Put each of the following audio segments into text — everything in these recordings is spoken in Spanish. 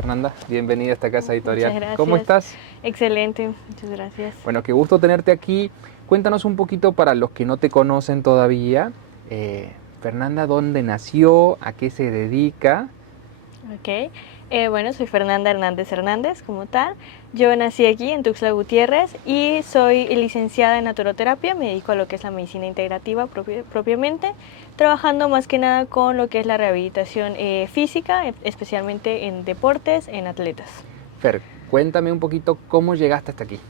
Fernanda, bienvenida a esta casa editorial. Muchas gracias. ¿Cómo estás? Excelente, muchas gracias. Bueno, qué gusto tenerte aquí. Cuéntanos un poquito para los que no te conocen todavía. Fernanda, ¿dónde nació? ¿A qué se dedica? Ok, bueno, soy Fernanda Hernández como tal. Yo nací aquí en Tuxtla Gutiérrez y soy licenciada en naturoterapia. Me dedico a lo que es la medicina integrativa propiamente, trabajando más que nada con lo que es la rehabilitación física, especialmente en deportes, en atletas. Fer, cuéntame un poquito cómo llegaste hasta aquí.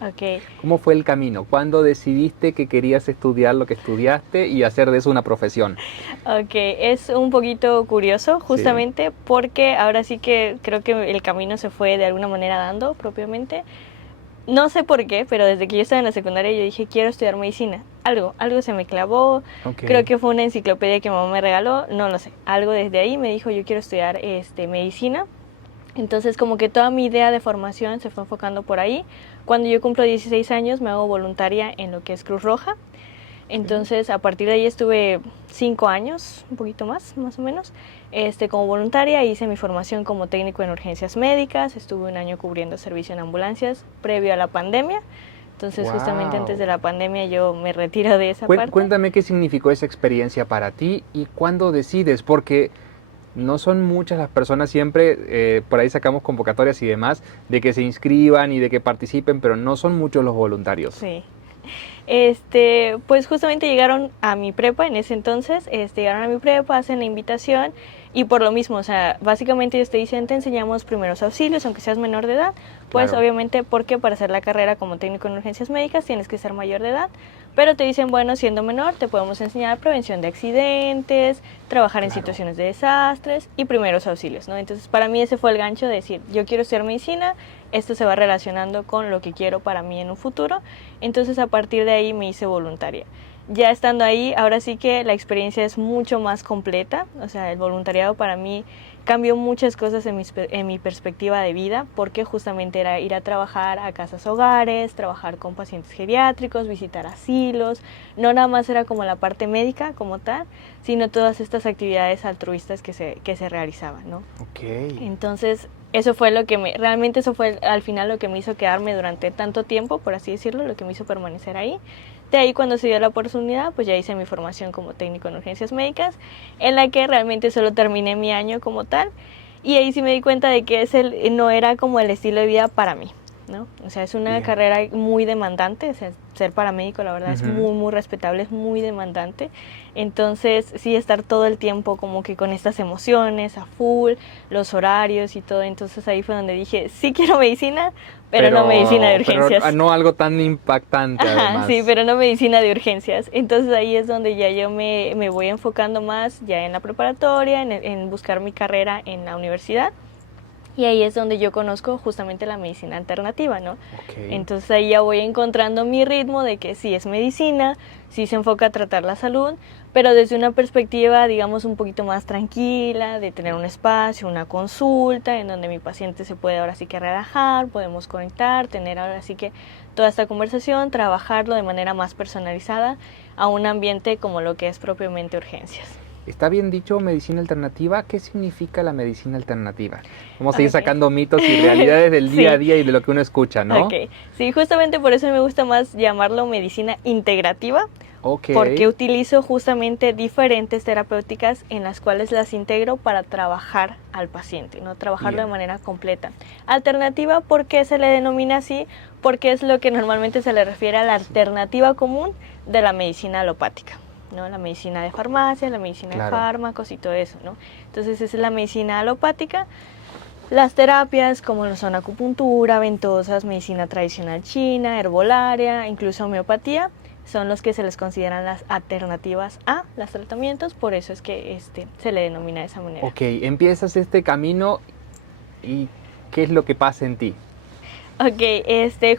Ok. ¿Cómo fue el camino? ¿Cuándo decidiste que querías estudiar lo que estudiaste y hacer de eso una profesión? Ok, es un poquito curioso Sí. justamente porque ahora sí que creo que el camino se fue de alguna manera dando propiamente. No sé por qué, pero desde que yo estaba en la secundaria yo dije quiero estudiar medicina. Algo se me clavó, Ok. creo que fue una enciclopedia que mamá me regaló, no lo sé. Algo desde ahí me dijo yo quiero estudiar medicina. Entonces como que toda mi idea de formación se fue enfocando por ahí. Cuando yo cumplo 16 años me hago voluntaria en lo que es Cruz Roja. Entonces, a partir de ahí estuve 5 años, un poquito más o menos, como voluntaria. Hice mi formación como técnico en urgencias médicas, estuve un año cubriendo servicio en ambulancias previo a la pandemia. Entonces, justamente antes Wow. de la pandemia yo me retiro de esa parte. Cuéntame qué significó esa experiencia para ti y cuándo decides, porque no son muchas las personas siempre, por ahí sacamos convocatorias y demás, de que se inscriban y de que participen, pero no son muchos los voluntarios. Sí. Pues justamente llegaron a mi prepa en ese entonces, llegaron a mi prepa, hacen la invitación y por lo mismo, o sea, básicamente ellos te dicen, te enseñamos primeros auxilios, aunque seas menor de edad, pues Claro. obviamente porque para hacer la carrera como técnico en urgencias médicas tienes que ser mayor de edad, pero te dicen, bueno, siendo menor te podemos enseñar prevención de accidentes, trabajar en Claro. situaciones de desastres y primeros auxilios, ¿no? Entonces para mí ese fue el gancho de decir, yo quiero estudiar medicina, esto se va relacionando con lo que quiero para mí en un futuro. Entonces a partir de ahí me hice voluntaria. Ya estando ahí, ahora sí que la experiencia es mucho más completa. O sea, el voluntariado para mí cambió muchas cosas en mi perspectiva de vida, porque justamente era ir a trabajar a casas hogares, trabajar con pacientes geriátricos, visitar asilos. No nada más era como la parte médica como tal, sino todas estas actividades altruistas que se realizaban, ¿no? Ok. Entonces, eso fue lo que realmente eso fue al final lo que me hizo quedarme durante tanto tiempo, por así decirlo, lo que me hizo permanecer ahí. De ahí cuando se dio la oportunidad, pues ya hice mi formación como técnico en urgencias médicas, en la que realmente solo terminé mi año como tal, y ahí sí me di cuenta de que no era como el estilo de vida para mí, ¿no? O sea, es una Bien. carrera muy demandante, o sea, ser paramédico la verdad es Ujú. muy respetable, es muy demandante. Entonces, sí, estar todo el tiempo como que con estas emociones a full, los horarios y todo. Entonces ahí fue donde dije, sí quiero medicina, pero no medicina de Pero urgencias. no algo tan impactante Ajá, sí, además. pero no medicina de urgencias. Entonces ahí es donde ya yo me voy enfocando más ya en la preparatoria, en buscar mi carrera en la universidad. Y ahí es donde yo conozco justamente la medicina alternativa, ¿no? Ok. Entonces ahí ya voy encontrando mi ritmo de que sí es medicina, sí se enfoca a tratar la salud, pero desde una perspectiva, digamos, un poquito más tranquila, de tener un espacio, una consulta, en donde mi paciente se puede ahora sí que relajar, podemos conectar, tener ahora sí que toda esta conversación, trabajarlo de manera más personalizada a un ambiente como lo que es propiamente urgencias. ¿Está bien dicho medicina alternativa? ¿Qué significa la medicina alternativa? Vamos a ir Okay. sacando mitos y realidades del día a Sí. día y de lo que uno escucha, ¿no? Ok, sí, justamente por eso me gusta más llamarlo medicina integrativa, Ok. porque utilizo justamente diferentes terapéuticas en las cuales las integro para trabajar al paciente, no trabajarlo de Bien. manera completa. Alternativa, ¿por qué se le denomina así? Porque es lo que normalmente se le refiere a la alternativa común de la medicina alopática, ¿no? La medicina de farmacia, la medicina de Claro. fármacos y todo eso, ¿no? Entonces esa es la medicina alopática. Las terapias como lo son acupuntura, ventosas, medicina tradicional china, herbolaria, incluso homeopatía, son los que se les consideran las alternativas a los tratamientos, por eso es que se le denomina de esa manera. Ok, empiezas este camino y ¿qué es lo que pasa en ti? Ok,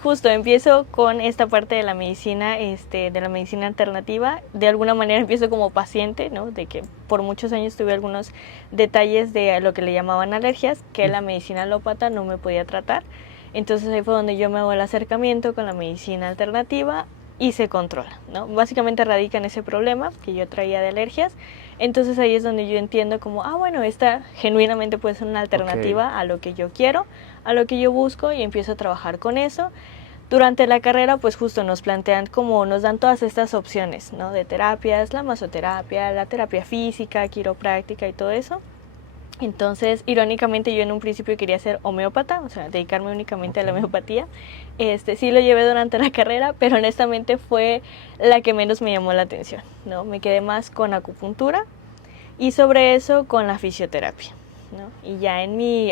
justo empiezo con esta parte de la medicina, de la medicina alternativa. De alguna manera empiezo como paciente, ¿no? De que por muchos años tuve algunos detalles de lo que le llamaban alergias, que la medicina alópata no me podía tratar. Entonces ahí fue donde yo me hago el acercamiento con la medicina alternativa. y se controla, ¿no? Básicamente radica en ese problema que yo traía de alergias. Entonces ahí es donde yo entiendo como, bueno, esta genuinamente puede ser una alternativa a lo que yo quiero, a lo que yo busco, y empiezo a trabajar con eso. Durante la carrera, pues justo nos plantean como, nos dan todas estas opciones, ¿no? De terapias, la masoterapia, la terapia física, quiropráctica y todo eso. Entonces, irónicamente, yo en un principio quería ser homeópata, o sea, dedicarme únicamente a la homeopatía. Sí lo llevé durante la carrera, pero honestamente fue la que menos me llamó la atención, ¿no? Me quedé más con acupuntura y sobre eso con la fisioterapia, ¿no? Y ya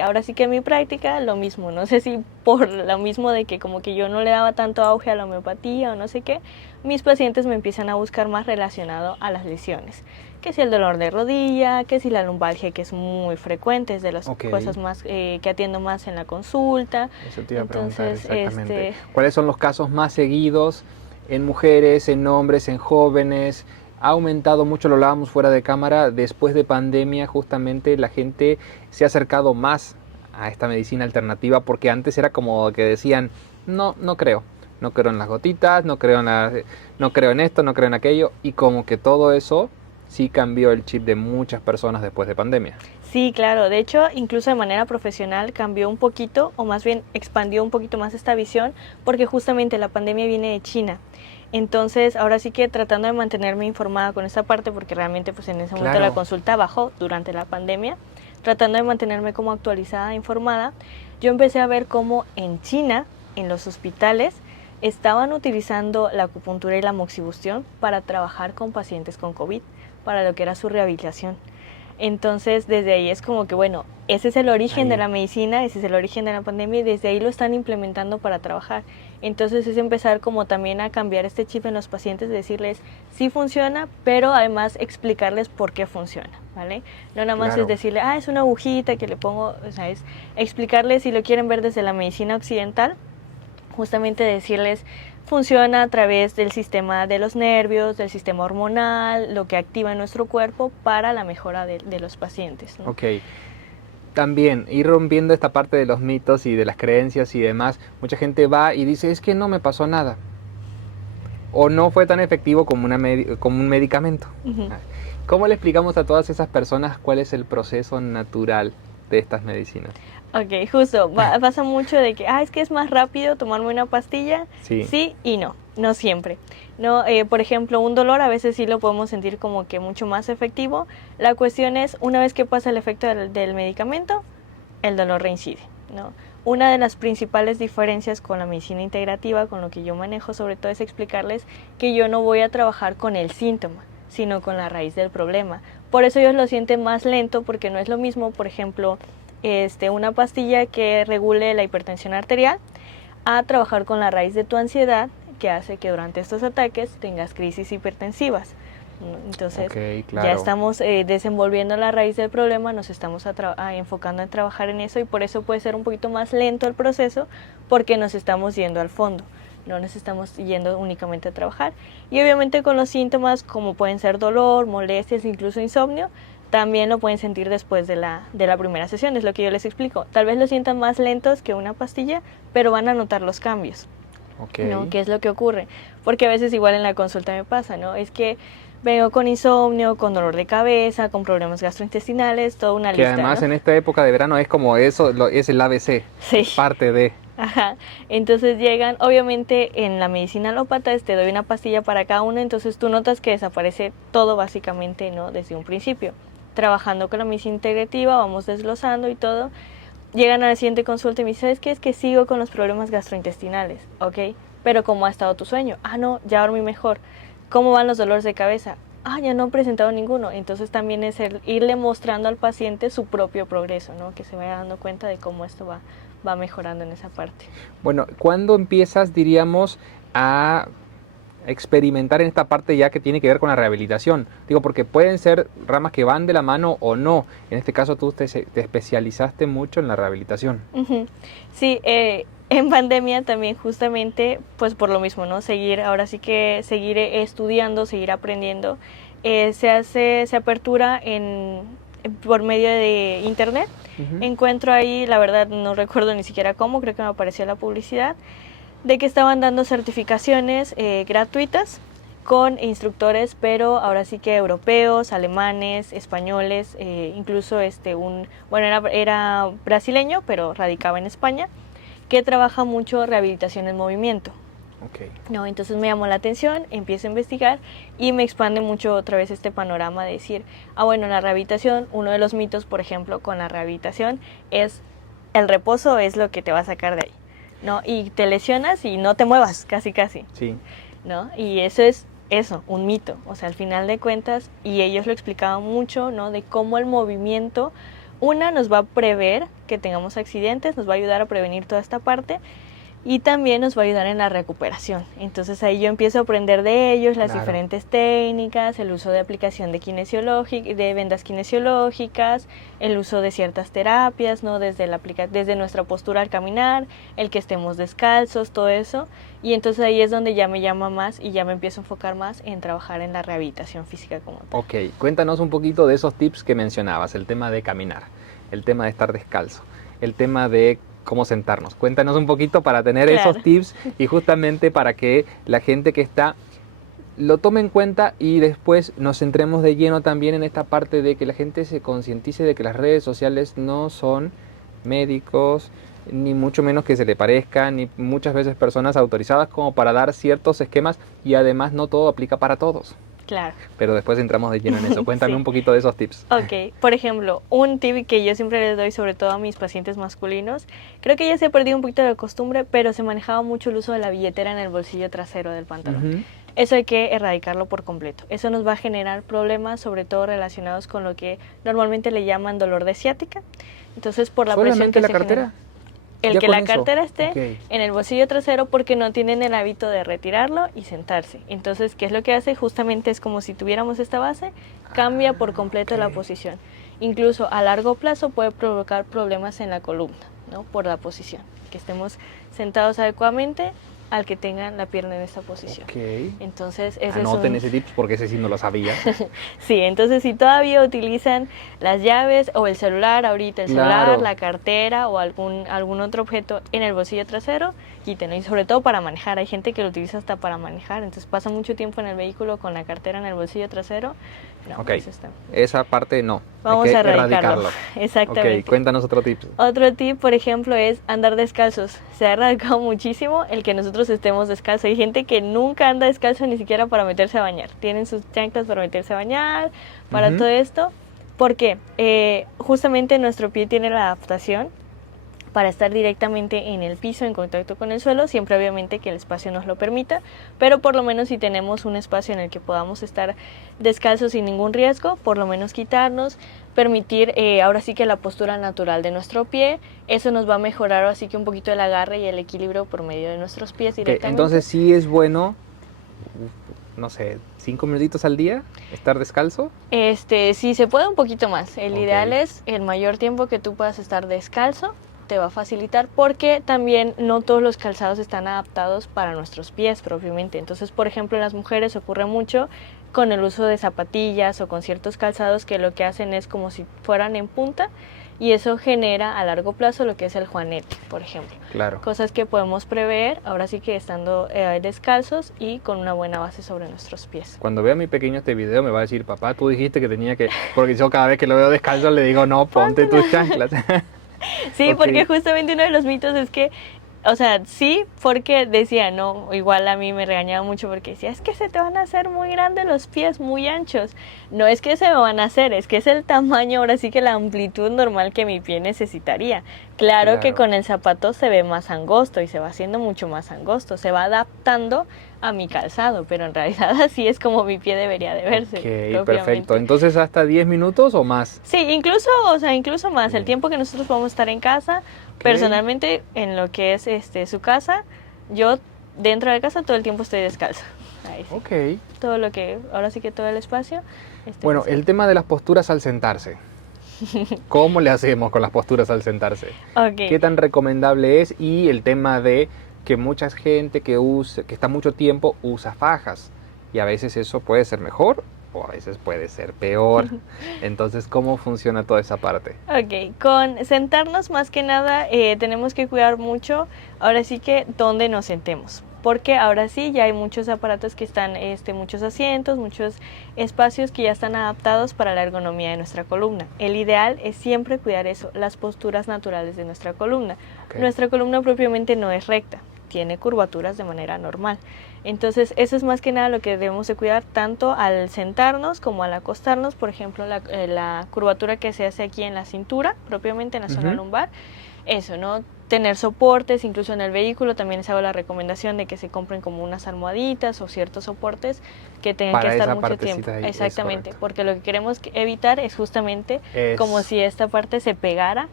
ahora sí que en mi práctica lo mismo, no sé si por lo mismo de que como que yo no le daba tanto auge a la homeopatía o no sé qué, mis pacientes me empiezan a buscar más relacionado a las lesiones, que si el dolor de rodilla, que si la lumbalgia, que es muy frecuente, es de las cosas más que atiendo más en la consulta. Eso te iba a preguntar exactamente. ¿Cuáles son los casos más seguidos en mujeres, en hombres, en jóvenes? Ha aumentado mucho, lo hablábamos fuera de cámara, después de pandemia justamente la gente se ha acercado más a esta medicina alternativa, porque antes era como que decían, no creo en las gotitas, no creo en esto, no creo en aquello, y como que todo eso sí cambió el chip de muchas personas después de pandemia. Sí, claro. De hecho, incluso de manera profesional cambió un poquito, o más bien expandió un poquito más esta visión, porque justamente la pandemia viene de China. Entonces, ahora sí que tratando de mantenerme informada con esta parte, porque realmente pues en ese momento la consulta bajó durante la pandemia, tratando de mantenerme como actualizada, informada, yo empecé a ver cómo en China, en los hospitales, estaban utilizando la acupuntura y la moxibustión para trabajar con pacientes con COVID, para lo que era su rehabilitación. Entonces, desde ahí es como que, bueno, ese es el origen de la medicina, ese es el origen de la pandemia, y desde ahí lo están implementando para trabajar. Entonces es empezar como también a cambiar este chip en los pacientes, decirles sí funciona, pero además explicarles por qué funciona, ¿vale? No nada más es decirle, es una agujita que le pongo, o sea, es explicarles, si lo quieren ver desde la medicina occidental, justamente decirles, funciona a través del sistema de los nervios, del sistema hormonal, lo que activa en nuestro cuerpo para la mejora de los pacientes, ¿no? Ok. También ir rompiendo esta parte de los mitos y de las creencias y demás. Mucha gente va y dice, es que no me pasó nada. O no fue tan efectivo como un medicamento. Uh-huh. ¿Cómo le explicamos a todas esas personas cuál es el proceso natural de estas medicinas? Ok, justo, pasa mucho de que, es que es más rápido tomarme una pastilla, sí y no siempre. No, por ejemplo, un dolor a veces sí lo podemos sentir como que mucho más efectivo. La cuestión es, una vez que pasa el efecto del medicamento, el dolor reincide, ¿no? Una de las principales diferencias con la medicina integrativa, con lo que yo manejo sobre todo, es explicarles que yo no voy a trabajar con el síntoma, sino con la raíz del problema. Por eso ellos lo sienten más lento, porque no es lo mismo, por ejemplo, una pastilla que regule la hipertensión arterial a trabajar con la raíz de tu ansiedad, que hace que durante estos ataques tengas crisis hipertensivas. Entonces ya estamos desenvolviendo la raíz del problema, nos estamos enfocando en trabajar en eso, y por eso puede ser un poquito más lento el proceso, porque nos estamos yendo al fondo, no nos estamos yendo únicamente a trabajar. Y obviamente con los síntomas como pueden ser dolor, molestias, incluso insomnio, también lo pueden sentir después de la primera sesión, es lo que yo les explico. Tal vez lo sientan más lentos que una pastilla, pero van a notar los cambios, ¿no? ¿Qué es lo que ocurre? Porque a veces igual en la consulta me pasa, ¿no? Es que vengo con insomnio, con dolor de cabeza, con problemas gastrointestinales, toda una lista, que además, ¿no? En esta época de verano es como eso, es el ABC, es parte de... Ajá, entonces llegan, obviamente en la medicina alópata te doy una pastilla para cada uno, entonces tú notas que desaparece todo básicamente, ¿no? Desde un principio. Trabajando con la medicina integrativa, vamos desglosando y todo. Llegan a la siguiente consulta y me dicen, ¿sabes qué? Es que sigo con los problemas gastrointestinales, ¿ok? Pero ¿cómo ha estado tu sueño? No, ya dormí mejor. ¿Cómo van los dolores de cabeza? Ya no he presentado ninguno. Entonces también es irle mostrando al paciente su propio progreso, ¿no? Que se vaya dando cuenta de cómo esto va mejorando en esa parte. Bueno, ¿cuándo empiezas, diríamos, a experimentar en esta parte ya que tiene que ver con la rehabilitación? Digo, porque pueden ser ramas que van de la mano o no. En este caso tú te especializaste mucho en la rehabilitación. Uh-huh. Sí, en pandemia también justamente, pues por lo mismo, ¿no? Seguir estudiando, seguir aprendiendo. Se apertura por medio de internet. Uh-huh. Encuentro ahí, la verdad no recuerdo ni siquiera cómo, creo que me apareció la publicidad, de que estaban dando certificaciones gratuitas con instructores, pero ahora sí que europeos, alemanes, españoles, incluso era brasileño, pero radicaba en España, que trabaja mucho rehabilitación en movimiento. Okay. No, entonces me llamó la atención, empiezo a investigar y me expande mucho otra vez este panorama de decir, bueno, la rehabilitación, uno de los mitos, por ejemplo, con la rehabilitación es el reposo es lo que te va a sacar de ahí, ¿no? Y te lesionas y no te muevas, casi. Sí. ¿No? Y eso es un mito, o sea, al final de cuentas, y ellos lo explicaban mucho, ¿no? De cómo el movimiento, nos va a prever que tengamos accidentes, nos va a ayudar a prevenir toda esta parte, y también nos va a ayudar en la recuperación. Entonces ahí yo empiezo a aprender de ellos las diferentes técnicas, el uso de aplicación de vendas kinesiológicas, el uso de ciertas terapias, ¿no? Desde nuestra postura al caminar, el que estemos descalzos, todo eso. Y entonces ahí es donde ya me llama más y ya me empiezo a enfocar más en trabajar en la rehabilitación física como tal. Ok, cuéntanos un poquito de esos tips que mencionabas, el tema de caminar, el tema de estar descalzo, el tema de cómo sentarnos. Cuéntanos un poquito para tener esos tips y justamente para que la gente que está lo tome en cuenta y después nos centremos de lleno también en esta parte de que la gente se concientice de que las redes sociales no son médicos, ni mucho menos que se le parezcan, ni muchas veces personas autorizadas como para dar ciertos esquemas y además no todo aplica para todos. Claro. Pero después entramos de lleno en eso. Cuéntame un poquito de esos tips. Ok, por ejemplo, un tip que yo siempre les doy, sobre todo a mis pacientes masculinos, creo que ya se ha perdido un poquito de costumbre, pero se manejaba mucho el uso de la billetera en el bolsillo trasero del pantalón. Eso hay que erradicarlo por completo. Eso nos va a generar problemas, sobre todo relacionados con lo que normalmente le llaman dolor de ciática. Entonces, por la presión que la se cartera? genera. El que la cartera esté en el bolsillo trasero porque no tienen el hábito de retirarlo y sentarse. Entonces, ¿qué es lo que hace? Justamente es como si tuviéramos esta base, cambia por completo la posición. Incluso a largo plazo puede provocar problemas en la columna, ¿no? Por la posición. Que estemos sentados adecuadamente al que tengan la pierna en esta posición. Entonces, anoten ese tip porque ese sí no lo sabía. Sí, entonces si todavía utilizan las llaves o el celular, ahorita el celular, la cartera o algún otro objeto en el bolsillo trasero, quítenlo. Y sobre todo para manejar, hay gente que lo utiliza hasta para manejar, entonces pasa mucho tiempo en el vehículo con la cartera en el bolsillo trasero. No, esa parte no. Vamos a erradicarlo. Exactamente. Cuéntanos otro tip. Otro tip, por ejemplo, es andar descalzos. Se ha erradicado muchísimo el que nosotros estemos descalzos. Hay gente que nunca anda descalzo ni siquiera para meterse a bañar. Tienen sus chanclas para meterse a bañar, para todo esto. ¿Por qué? Justamente nuestro pie tiene la adaptación para estar directamente en el piso, en contacto con el suelo, siempre obviamente que el espacio nos lo permita, pero por lo menos si tenemos un espacio en el que podamos estar descalzos sin ningún riesgo, por lo menos quitarnos, permitir ahora sí que la postura natural de nuestro pie, eso nos va a mejorar ahora sí que un poquito el agarre y el equilibrio por medio de nuestros pies directamente. Entonces sí es bueno, no sé, 5 minutitos al día, estar descalzo. Sí, se puede un poquito más, el ideal es el mayor tiempo que tú puedas estar descalzo, te va a facilitar porque también no todos los calzados están adaptados para nuestros pies propiamente. Entonces, por ejemplo, en las mujeres ocurre mucho con el uso de zapatillas o con ciertos calzados que lo que hacen es como si fueran en punta y eso genera a largo plazo lo que es el juanete, por ejemplo. Claro. Cosas que podemos prever ahora sí que estando descalzos y con una buena base sobre nuestros pies. Cuando vea a mi pequeño este video me va a decir, papá, tú dijiste que tenía que... Porque yo cada vez que lo veo descalzo le digo, no, ponte tus chanclas. Sí, porque justamente uno de los mitos es que, o sea, sí, porque decía, no, igual a mí me regañaba mucho porque decía, es que se te van a hacer muy grandes los pies, muy anchos. No es que se me van a hacer, es que es el tamaño, ahora sí que la amplitud normal que mi pie necesitaría. Claro que con el zapato se ve más angosto y se va haciendo mucho más angosto, se va adaptando a mi calzado, pero en realidad así es como mi pie debería de verse. Ok, perfecto. Entonces, ¿hasta 10 minutos o más? Sí, incluso más. El tiempo que nosotros podemos estar en casa, personalmente, en lo que es su casa, yo dentro de casa todo el tiempo estoy descalza. Ahí sí. Todo lo que, ahora sí que todo el espacio. Bueno, el tema de las posturas al sentarse. ¿Cómo le hacemos con las posturas al sentarse? ¿Qué tan recomendable es? Y el tema de que mucha gente que está mucho tiempo usa fajas y a veces eso puede ser mejor o a veces puede ser peor. Entonces, ¿cómo funciona toda esa parte? Ok, con sentarnos más que nada tenemos que cuidar mucho, ahora sí que dónde nos sentemos, porque ahora sí ya hay muchos aparatos que están, muchos asientos, muchos espacios que ya están adaptados para la ergonomía de nuestra columna. El ideal es siempre cuidar eso, las posturas naturales de nuestra columna. Okay. Nuestra columna propiamente no es recta, tiene curvaturas de manera normal. Entonces eso es más que nada lo que debemos de cuidar tanto al sentarnos como al acostarnos. Por ejemplo, la curvatura que se hace aquí en la cintura, propiamente en la zona lumbar, eso, ¿no? Tener soportes, incluso en el vehículo también les hago la recomendación de que se compren como unas almohaditas o ciertos soportes que tengan Para que estar esa mucho tiempo. ahí, Exactamente, porque lo que queremos evitar es justamente como si esta parte se pegara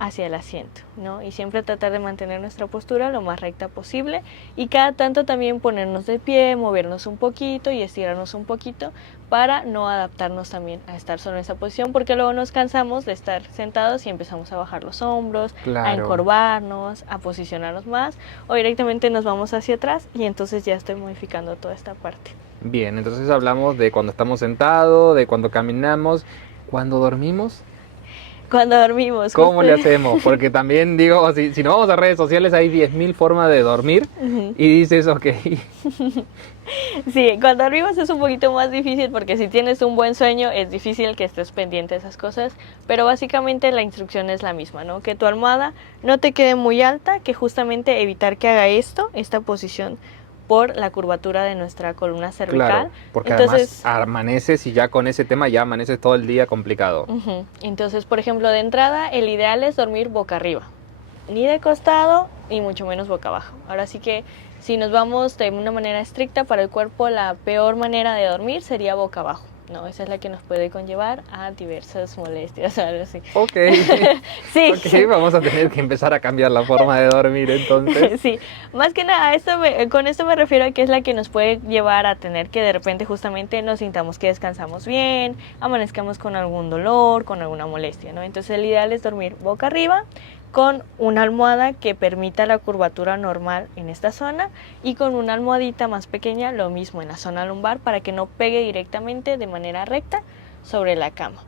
hacia el asiento, ¿no? Y siempre tratar de mantener nuestra postura lo más recta posible y cada tanto también ponernos de pie, movernos un poquito y estirarnos un poquito para no adaptarnos también a estar solo en esa posición, porque luego nos cansamos de estar sentados y empezamos a bajar los hombros, Claro. a encorvarnos, a posicionarnos más, o directamente nos vamos hacia atrás y entonces ya estoy modificando toda esta parte. Bien, entonces hablamos de cuando estamos sentados, de cuando caminamos, cuando dormimos. Cuando dormimos. ¿Cómo le hacemos? Porque también digo, si no vamos a redes sociales hay 10.000 formas de dormir y dices, ok. Sí, cuando dormimos es un poquito más difícil porque si tienes un buen sueño es difícil que estés pendiente de esas cosas, pero básicamente la instrucción es la misma, ¿no? Que tu almohada no te quede muy alta, que justamente evitar que haga esta posición por la curvatura de nuestra columna cervical. Claro, porque entonces, además amaneces y ya con ese tema ya amaneces todo el día complicado. Entonces, por ejemplo, de entrada el ideal es dormir boca arriba, ni de costado ni mucho menos boca abajo. Ahora sí que si nos vamos de una manera estricta para el cuerpo, la peor manera de dormir sería boca abajo, ¿no? Esa es la que nos puede conllevar a diversas molestias, algo así. Ok, sí. Ok, vamos a tener que empezar a cambiar la forma de dormir entonces. Sí, más que nada, con esto me refiero a que es la que nos puede llevar a tener que de repente justamente nos sintamos que descansamos bien, amanezcamos con algún dolor, con alguna molestia, ¿no? Entonces el ideal es dormir boca arriba, con una almohada que permita la curvatura normal en esta zona y con una almohadita más pequeña, lo mismo en la zona lumbar para que no pegue directamente de manera recta sobre la cama.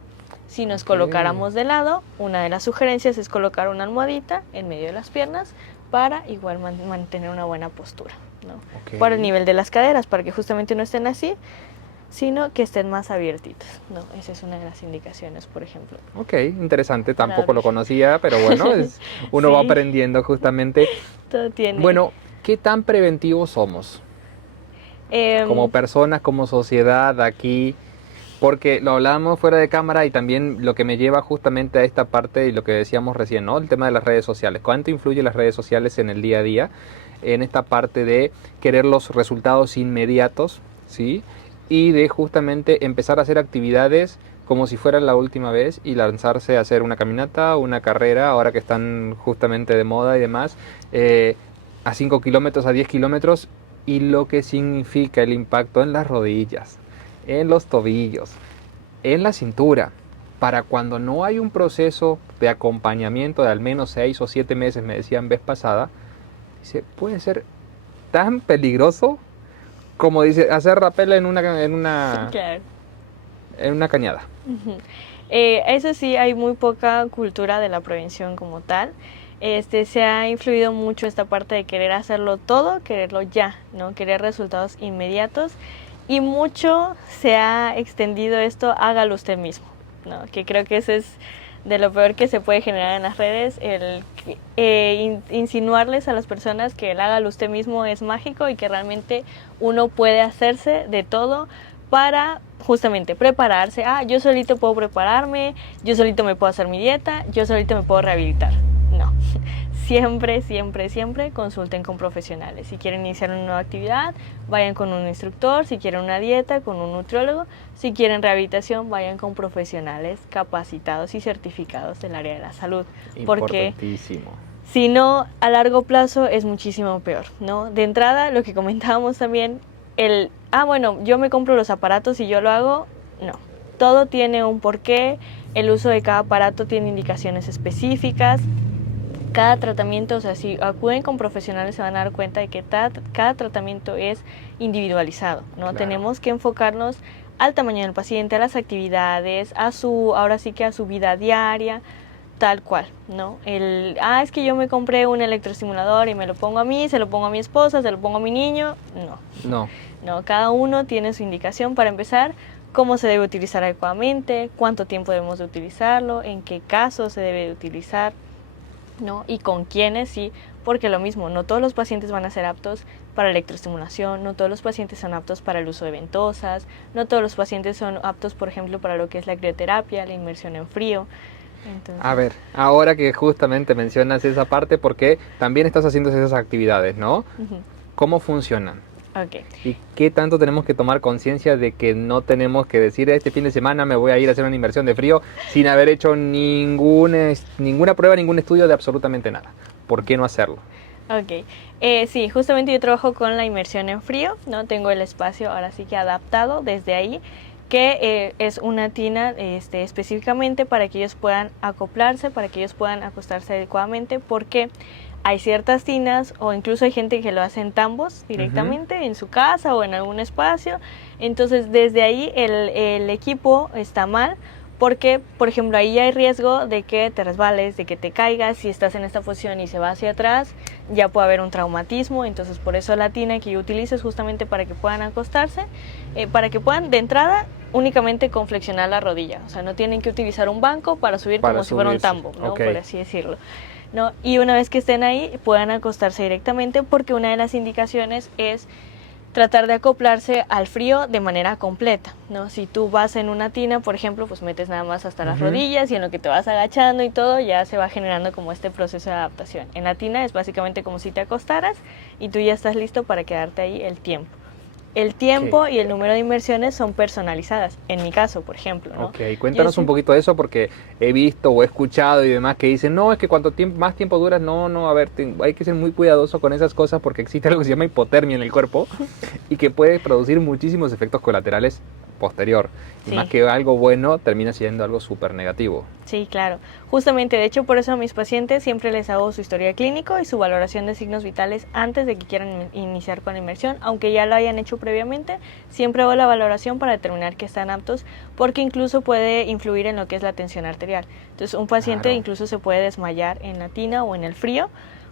Si nos colocáramos de lado, una de las sugerencias es colocar una almohadita en medio de las piernas para igual mantener una buena postura, ¿no? Por el nivel de las caderas, para que justamente no estén así, sino que estén más abiertitos, ¿no? Esa es una de las indicaciones, por ejemplo. Ok, interesante, tampoco lo conocía, pero bueno, uno va aprendiendo justamente. Todo tiene. Bueno, ¿qué tan preventivos somos? Como personas, como sociedad aquí, porque lo hablábamos fuera de cámara y también lo que me lleva justamente a esta parte y lo que decíamos recién, ¿no? El tema de las redes sociales. ¿Cuánto influyen las redes sociales en el día a día? En esta parte de querer los resultados inmediatos, ¿sí? Y de justamente empezar a hacer actividades como si fuera la última vez y lanzarse a hacer una caminata, una carrera, ahora que están justamente de moda y demás, a 5 kilómetros, a 10 kilómetros, y lo que significa el impacto en las rodillas, en los tobillos, en la cintura, para cuando no hay un proceso de acompañamiento de al menos 6 o 7 meses, me decían vez pasada, puede ser tan peligroso como dice, hacer rappel en una cañada. Eso sí, hay muy poca cultura de la prevención como tal. Se ha influido mucho esta parte de querer hacerlo todo, quererlo ya, ¿no? Querer resultados inmediatos. Y mucho se ha extendido esto, hágalo usted mismo, ¿no? Que creo que eso es de lo peor que se puede generar en las redes, el insinuarles a las personas que el hágalo usted mismo es mágico y que realmente uno puede hacerse de todo para justamente prepararse. Yo solito puedo prepararme, yo solito me puedo hacer mi dieta, yo solito me puedo rehabilitar. No, siempre, siempre, siempre consulten con profesionales. Si quieren iniciar una nueva actividad, vayan con un instructor. Si quieren una dieta, con un nutriólogo. Si quieren rehabilitación, vayan con profesionales capacitados y certificados del área de la salud. Porque si no, a largo plazo es muchísimo peor, ¿no? De entrada, lo que comentábamos también, bueno, yo me compro los aparatos y yo lo hago, no. Todo tiene un porqué, el uso de cada aparato tiene indicaciones específicas. Cada tratamiento, o sea, si acuden con profesionales se van a dar cuenta de que cada tratamiento es individualizado, ¿no? Claro. Tenemos que enfocarnos al tamaño del paciente, a las actividades, ahora sí que a su vida diaria, tal cual, ¿no? Es que yo me compré un electroestimulador y me lo pongo a mí, se lo pongo a mi esposa, se lo pongo a mi niño, No. no, cada uno tiene su indicación para empezar, cómo se debe utilizar adecuadamente, cuánto tiempo debemos de utilizarlo, en qué casos se debe de utilizar, ¿no? Y con quiénes, sí, porque lo mismo, no todos los pacientes van a ser aptos para electroestimulación, no todos los pacientes son aptos para el uso de ventosas, no todos los pacientes son aptos, por ejemplo, para lo que es la crioterapia, la inmersión en frío. Entonces... A ver, ahora que justamente mencionas esa parte, porque también estás haciendo esas actividades, ¿no? Uh-huh. ¿Cómo funcionan? Okay. ¿Y qué tanto tenemos que tomar conciencia de que no tenemos que decir este fin de semana me voy a ir a hacer una inmersión de frío sin haber hecho ninguna prueba, ningún estudio de absolutamente nada? ¿Por qué no hacerlo? Ok, sí, justamente yo trabajo con la inmersión en frío, ¿no? Tengo el espacio ahora sí que adaptado desde ahí, que es una tina específicamente para que ellos puedan acoplarse, para que ellos puedan acostarse adecuadamente, porque hay ciertas tinas o incluso hay gente que lo hace en tambos directamente en su casa o en algún espacio. Entonces desde ahí el equipo está mal porque, por ejemplo, ahí ya hay riesgo de que te resbales, de que te caigas. Si estás en esta posición y se va hacia atrás, ya puede haber un traumatismo. Entonces por eso la tina que yo utilizo es justamente para que puedan acostarse, para que puedan de entrada únicamente con flexionar la rodilla. O sea, no tienen que utilizar un banco para subir como si fuera un tambo, ¿no? Okay. Por así decirlo, ¿no? Y una vez que estén ahí puedan acostarse directamente, porque una de las indicaciones es tratar de acoplarse al frío de manera completa, ¿no? Si tú vas en una tina, por ejemplo, pues metes nada más hasta las rodillas y en lo que te vas agachando y todo ya se va generando como este proceso de adaptación. En la tina es básicamente como si te acostaras y tú ya estás listo para quedarte ahí el tiempo. El tiempo y el número de inmersiones son personalizadas, en mi caso, por ejemplo, ¿no? Ok, cuéntanos un poquito de eso porque he visto o he escuchado y demás que dicen, no, es que cuanto más tiempo duras, no, a ver, hay que ser muy cuidadoso con esas cosas porque existe algo que se llama hipotermia en el cuerpo y que puede producir muchísimos efectos colaterales posterior. Y más que algo bueno, termina siendo algo súper negativo. Sí, claro. Justamente, de hecho, por eso a mis pacientes siempre les hago su historia clínico y su valoración de signos vitales antes de que quieran iniciar con la inmersión, aunque ya lo hayan hecho previamente, siempre hago la valoración para determinar que están aptos, porque incluso puede influir en lo que es la tensión arterial. Entonces, un paciente incluso se puede desmayar en la tina o en el frío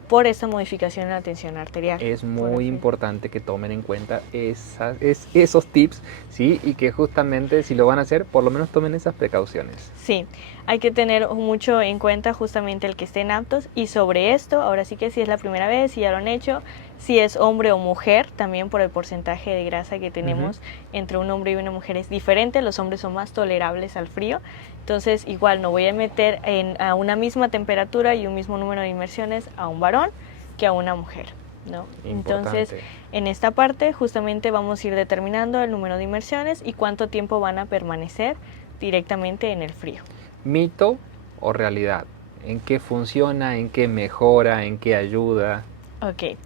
por esta modificación en la tensión arterial. Es muy importante que tomen en cuenta esos tips, ¿sí? Y que justamente si lo van a hacer, por lo menos tomen esas precauciones. Sí, hay que tener mucho en cuenta justamente el que estén aptos, y sobre esto, ahora sí que si es la primera vez, si ya lo han hecho, si es hombre o mujer, también por el porcentaje de grasa que tenemos entre un hombre y una mujer es diferente, los hombres son más tolerables al frío. Entonces, igual no voy a meter a una misma temperatura y un mismo número de inmersiones a un varón que a una mujer, ¿no? Entonces, en esta parte justamente vamos a ir determinando el número de inmersiones y cuánto tiempo van a permanecer directamente en el frío. ¿Mito o realidad? ¿En qué funciona? ¿En qué mejora? ¿En qué ayuda? Ok.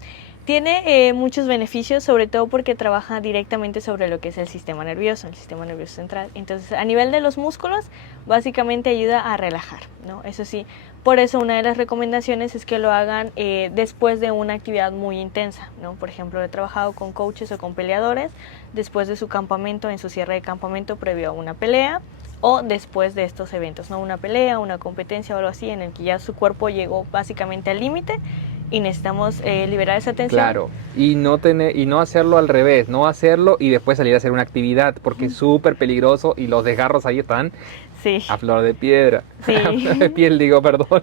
Tiene muchos beneficios, sobre todo porque trabaja directamente sobre lo que es el sistema nervioso central. Entonces, a nivel de los músculos, básicamente ayuda a relajar, ¿no? Eso sí, por eso una de las recomendaciones es que lo hagan después de una actividad muy intensa, ¿no? Por ejemplo, he trabajado con coaches o con peleadores después de su campamento, en su cierre de campamento previo a una pelea, o después de estos eventos, ¿no? Una pelea, una competencia o algo así, en el que ya su cuerpo llegó básicamente al límite y necesitamos liberar esa tensión. Claro, y no hacerlo al revés, no hacerlo y después salir a hacer una actividad, porque es súper peligroso y los desgarros ahí están a flor de piedra. Sí. A flor de piel, digo, perdón.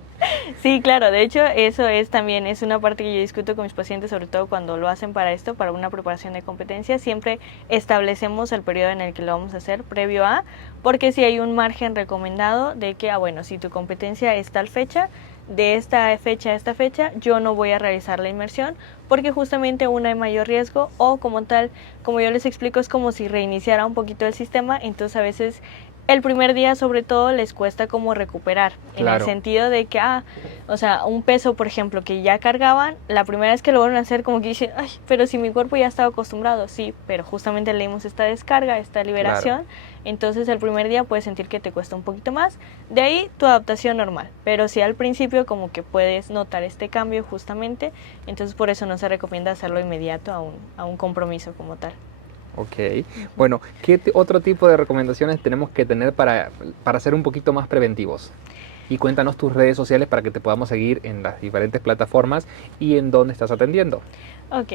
Sí, claro, de hecho eso también es una parte que yo discuto con mis pacientes, sobre todo cuando lo hacen para esto, para una preparación de competencia. Siempre establecemos el periodo en el que lo vamos a hacer previo a, porque si hay un margen recomendado de que, bueno, si tu competencia es tal fecha, de esta fecha a esta fecha, yo no voy a realizar la inmersión, porque justamente hay mayor riesgo, o como tal, como yo les explico, es como si reiniciara un poquito el sistema. Entonces a veces el primer día sobre todo les cuesta como recuperar, en el sentido de que, o sea, un peso, por ejemplo, que ya cargaban, la primera vez que lo vuelven a hacer como que dicen, ay, pero si mi cuerpo ya estaba acostumbrado. Sí, pero justamente le dimos esta descarga, esta liberación, entonces el primer día puedes sentir que te cuesta un poquito más, de ahí tu adaptación normal, pero si al principio como que puedes notar este cambio justamente, entonces por eso no se recomienda hacerlo inmediato a un compromiso como tal. Ok. Bueno, ¿qué otro tipo de recomendaciones tenemos que tener para ser un poquito más preventivos? Y cuéntanos tus redes sociales para que te podamos seguir en las diferentes plataformas y en dónde estás atendiendo. Ok,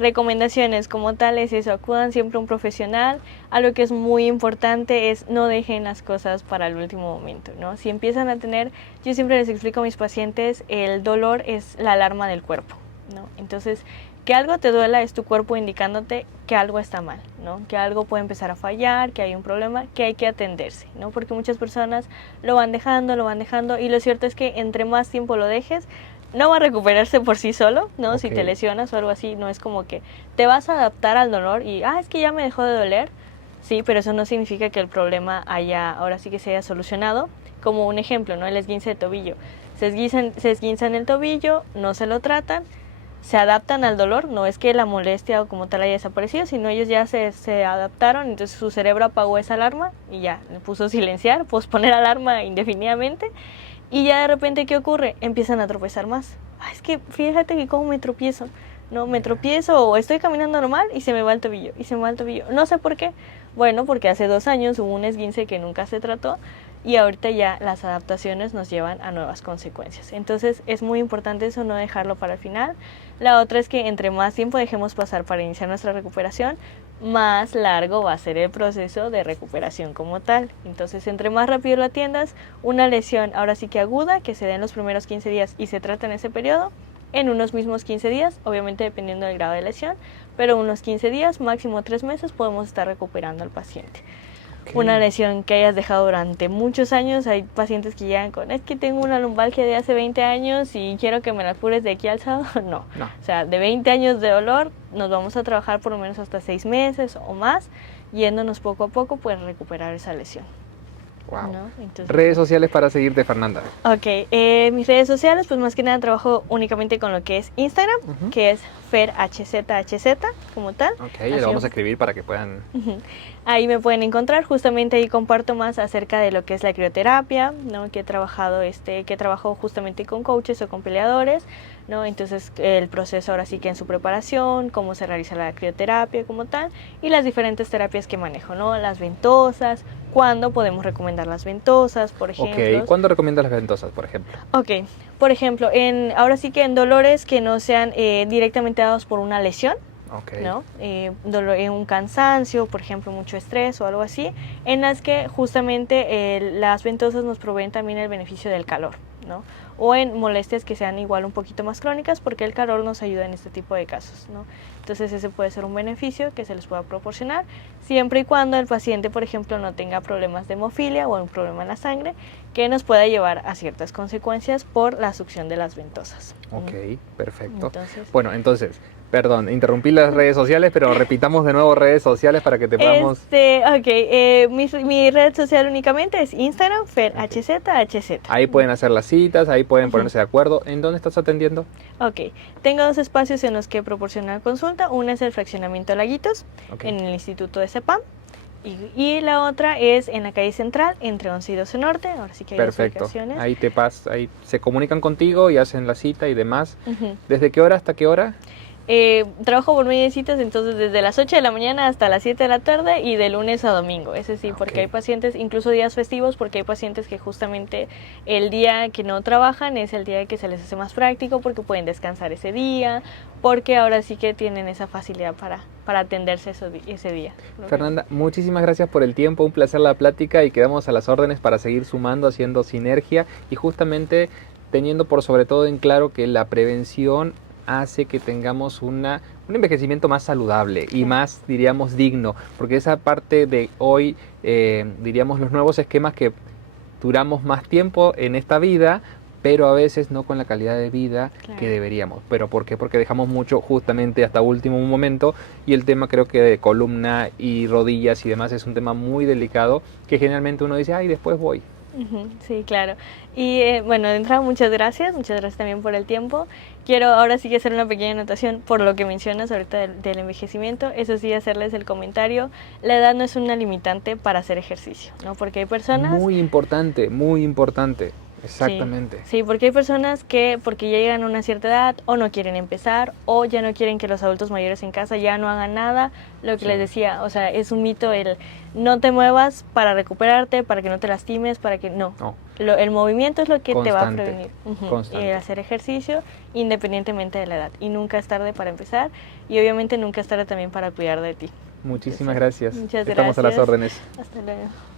recomendaciones como tal es eso, acudan siempre a un profesional. Algo que es muy importante es no dejen las cosas para el último momento, ¿no? Si empiezan a tener, yo siempre les explico a mis pacientes, el dolor es la alarma del cuerpo, ¿no? Entonces, que algo te duela es tu cuerpo indicándote que algo está mal, ¿no? Que algo puede empezar a fallar, que hay un problema, que hay que atenderse, ¿no? Porque muchas personas lo van dejando y lo cierto es que entre más tiempo lo dejes, no va a recuperarse por sí solo, ¿no? Ok. Si te lesionas o algo así, no es como que te vas a adaptar al dolor y, es que ya me dejó de doler. Sí, pero eso no significa que el problema ahora sí que se haya solucionado. Como un ejemplo, ¿no? El esguince de tobillo. Se esguinzan el tobillo, no se lo tratan, se adaptan al dolor, no es que la molestia o como tal haya desaparecido, sino ellos ya se adaptaron, entonces su cerebro apagó esa alarma y ya, le puso silenciar, posponer alarma indefinidamente. Y ya de repente, ¿qué ocurre? Empiezan a tropezar más. Es que fíjate que cómo me tropiezo. No, me tropiezo o estoy caminando normal y se me va el tobillo. Y se me va el tobillo. No sé por qué. Bueno, porque hace 2 años hubo un esguince que nunca se trató y ahorita ya las adaptaciones nos llevan a nuevas consecuencias. Entonces es muy importante eso, no dejarlo para el final. La otra es que entre más tiempo dejemos pasar para iniciar nuestra recuperación, más largo va a ser el proceso de recuperación como tal. Entonces, entre más rápido lo atiendas, una lesión ahora sí que aguda, que se dé en los primeros 15 días y se trata en ese periodo, en unos mismos 15 días, obviamente dependiendo del grado de lesión, pero unos 15 días, máximo 3 meses, podemos estar recuperando al paciente. Ok. Una lesión que hayas dejado durante muchos años, hay pacientes que llegan con, es que tengo una lumbalgia de hace 20 años y quiero que me la cures de aquí al sábado. No. No. O sea, de 20 años de dolor, nos vamos a trabajar por lo menos hasta 6 meses o más, yéndonos poco a poco, pues recuperar esa lesión. Wow. ¿No? Entonces, Redes sociales para seguirte, Fernanda. Ok, mis redes sociales, pues más que nada trabajo únicamente con lo que es Instagram, que es FerHZHZ como tal. Ok, lo vamos a escribir para que puedan... Ahí me pueden encontrar, justamente ahí comparto más acerca de lo que es la crioterapia, ¿no? Que he trabajado justamente con coaches o con peleadores, ¿no? Entonces el proceso ahora sí que en su preparación, cómo se realiza la crioterapia como tal y las diferentes terapias que manejo, ¿no? Las ventosas, cuándo podemos recomendar las ventosas, por ejemplo. Ok, ¿cuándo recomiendas las ventosas, por ejemplo? Ok, por ejemplo, ahora sí que en dolores que no sean directamente dados por una lesión, Okay. ¿no? Un cansancio, por ejemplo, mucho estrés o algo así, en las que justamente las ventosas nos proveen también el beneficio del calor, ¿no? O en molestias que sean igual un poquito más crónicas, porque el calor nos ayuda en este tipo de casos, ¿no? Entonces ese puede ser un beneficio que se les pueda proporcionar, siempre y cuando el paciente, por ejemplo, no tenga problemas de hemofilia o un problema en la sangre, que nos pueda llevar a ciertas consecuencias por la succión de las ventosas. Ok, perfecto. Entonces, Entonces, perdón, interrumpí las redes sociales, pero repitamos de nuevo redes sociales para que te podamos... mi red social únicamente es Instagram, FerHZHZ. Ahí pueden hacer las citas, ahí pueden ponerse de acuerdo. ¿En dónde estás atendiendo? Ok, tengo 2 espacios en los que proporcionar consulta. Uno es el fraccionamiento Laguitos, en el Instituto de CEPAM. Y la otra es en la calle Central, entre 11 y 12 Norte. Ahora sí que hay Perfecto. 2 ubicaciones. Ahí se comunican contigo y hacen la cita y demás. ¿Desde qué hora hasta qué hora? Trabajo por medio de citas, entonces desde las 8 de la mañana hasta las 7 de la tarde y de lunes a domingo. Ese sí, porque hay pacientes, incluso días festivos, porque hay pacientes que justamente el día que no trabajan es el día que se les hace más práctico porque pueden descansar ese día, porque ahora sí que tienen esa facilidad para atenderse ese día. Fernanda, muchísimas gracias por el tiempo, un placer la plática y quedamos a las órdenes para seguir sumando, haciendo sinergia y justamente teniendo por sobre todo en claro que la prevención hace que tengamos un envejecimiento más saludable y más, diríamos, digno, porque esa parte de hoy, diríamos, los nuevos esquemas que duramos más tiempo en esta vida, pero a veces no con la calidad de vida que deberíamos. ¿Pero por qué? Porque dejamos mucho justamente hasta último momento y el tema creo que de columna y rodillas y demás es un tema muy delicado que generalmente uno dice, ay, después voy. Sí, claro. Y bueno, de entrada muchas gracias también por el tiempo. Quiero ahora sí que hacer una pequeña anotación por lo que mencionas ahorita del envejecimiento. Eso sí, hacerles el comentario, la edad no es una limitante para hacer ejercicio, ¿no? Porque hay personas... Muy importante, muy importante. Exactamente. Sí, porque hay personas que porque ya llegan a una cierta edad o no quieren empezar o ya no quieren que los adultos mayores en casa ya no hagan nada. Lo que les decía, o sea, es un mito el no te muevas para recuperarte, para que no te lastimes, para que no. El movimiento es lo que te va a prevenir. Y el hacer ejercicio independientemente de la edad. Y nunca es tarde para empezar y obviamente nunca es tarde también para cuidar de ti. Muchísimas gracias. Muchas Estamos gracias. a las órdenes. Hasta luego.